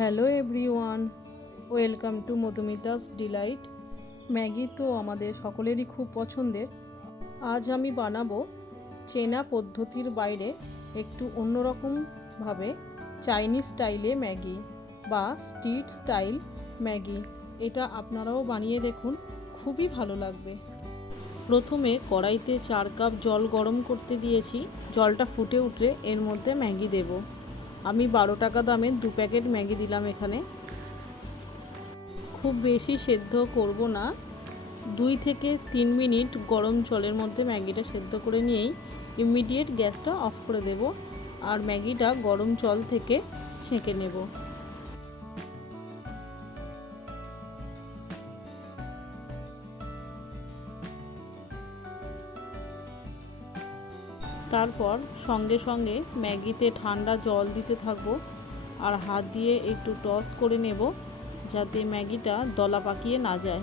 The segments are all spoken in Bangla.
Hello everyone, welcome to Madhumita's delight. Maggi তো আমাদের সকলেরই খুব পছন্দের। আজ আমি বানাবো চেনা পদ্ধতির বাইরে একটু অন্যরকমভাবে চাইনিজ স্টাইলে ম্যাগি বা স্ট্রিট স্টাইল ম্যাগি। এটা আপনারাও বানিয়ে দেখুন, খুবই ভালো লাগবে। প্রথমে কড়াইতে 4 কাপ জল গরম করতে দিয়েছি। জলটা ফুটে উঠলে এর মধ্যে ম্যাগি দেব। আমি 12 টাকা দামের 2 প্যাকেট ম্যাগি দিলাম এখানে। খুব বেশি সেদ্ধ করব না, 2 থেকে 3 মিনিট গরম জলের মধ্যে ম্যাগিটা সেদ্ধ করে নিয়েই ইমিডিয়েট গ্যাসটা অফ করে দেব আর ম্যাগিটা গরম জল থেকে ছেঁকে নেব। তারপর সঙ্গে সঙ্গে ম্যাগিতে ঠান্ডা জল দিতে থাকবো আর হাত দিয়ে একটু টস করে নেব যাতে ম্যাগিটা দলা পাকিয়ে না যায়।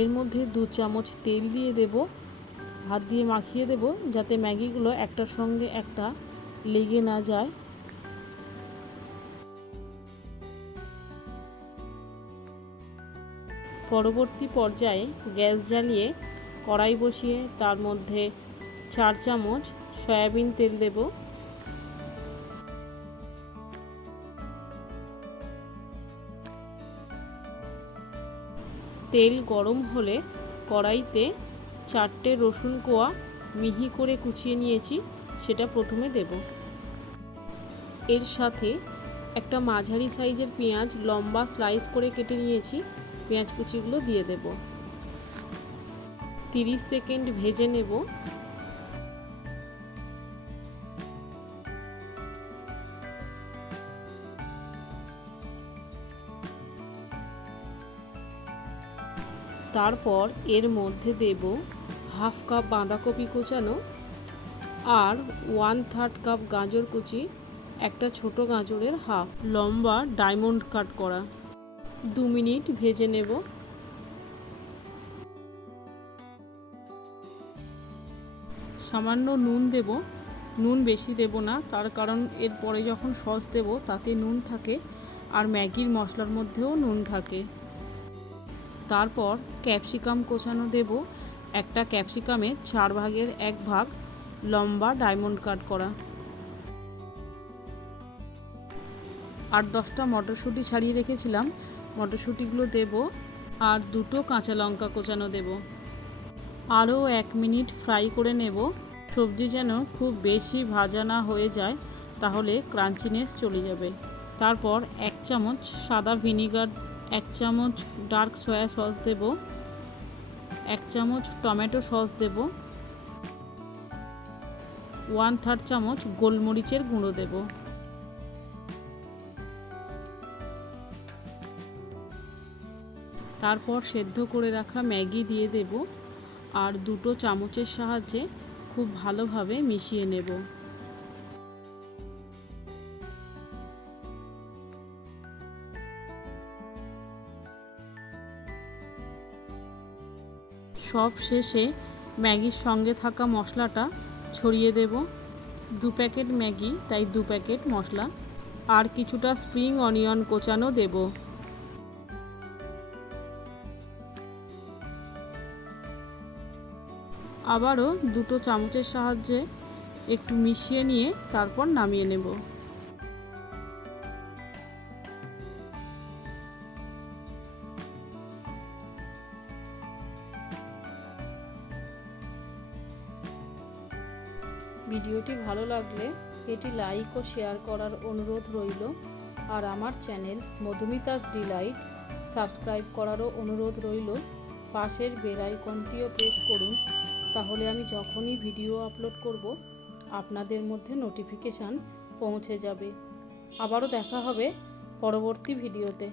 এর মধ্যে 2 চামচ তেল দিয়ে দেব, হাত দিয়ে মাখিয়ে দেব যাতে ম্যাগিগুলো একটার সঙ্গে একটা লেগে না যায়। পরবর্তী পর্যায়ে গ্যাস জ্বালিয়ে কড়াই বসিয়ে তার মধ্যে 4 চামচ সয়াবিন তেল দেব। তেল গরম হলে কড়াইতে 4টে রসুন কোয়া মিহি করে কুচিয়ে নিয়েছি, সেটা প্রথমে দেব। এর সাথে একটা মাঝারি সাইজের পেঁয়াজ লম্বা স্লাইস করে কেটে নিয়েছি, পেঁয়াজ কুচিগুলো দিয়ে দেব। 30 সেকেন্ড ভেজে নেব। তারপর এর মধ্যে দেব হাফ কাপ বাঁধাকপি কুচানো আর 1/3 কাপ গাজর কুচি, একটা ছোট গাজরের হাফ, লম্বা ডায়মন্ড কাট করা। 2 মিনিট ভেজে নেব। সামান্য নুন দেব, নুন বেশি দেব না, তার কারণ এরপরে যখন সস দেব তাতে নুন থাকে আর ম্যাগির মশলার মধ্যেও নুন থাকে। তারপর ক্যাপসিকাম কোচানো দেব, একটা ক্যাপসিকামের 4 ভাগের 1 ভাগ, লম্বা ডায়মন্ড কাট করা। 8-10টা মটরশুঁটি ছাড়িয়ে রেখেছিলাম, মটরশুঁটিগুলো দেব আর 2টো কাঁচা লঙ্কা কোচানো দেব। আরও 1 মিনিট ফ্রাই করে নেব। সবজি যেন খুব বেশি ভাজা না হয়ে যায়, তাহলে ক্রাঞ্চিনেস চলে যাবে। তারপর 1 চামচ সাদা ভিনেগার, 1 চামচ ডার্ক সয়া সস দেব, 1 চামচ টমেটো সস দেব, 1/3 চামচ গোলমরিচের গুঁড়ো দেব। তারপর সেদ্ধ করে রাখা ম্যাগি দিয়ে দেব আর 2টো চামচের সাহায্যে খুব ভালোভাবে মিশিয়ে নেব। সব শেষে ম্যাগির সঙ্গে থাকা মশলাটা ছড়িয়ে দেব। 2 প্যাকেট ম্যাগি তাই 2 প্যাকেট মশলা আর কিছুটা স্প্রিং অনিয়ন কোচানো দেব। আবারও 2টো চামচের সাহায্যে একটু মিশিয়ে নিয়ে তারপর নামিয়ে নেব। ভিডিওটি ভালো লাগলে এটি লাইক ও শেয়ার করার অনুরোধ রইল আর আমার চ্যানেল মধুমিতাস ডিলাইট সাবস্ক্রাইব করারও অনুরোধ রইল। পাশের বেল আইকনটিও প্রেস করুন, তাহলে আমি যখনই ভিডিও আপলোড করব আপনাদের মধ্যে নোটিফিকেশান পৌঁছে যাবে। আবারও দেখা হবে পরবর্তী ভিডিওতে।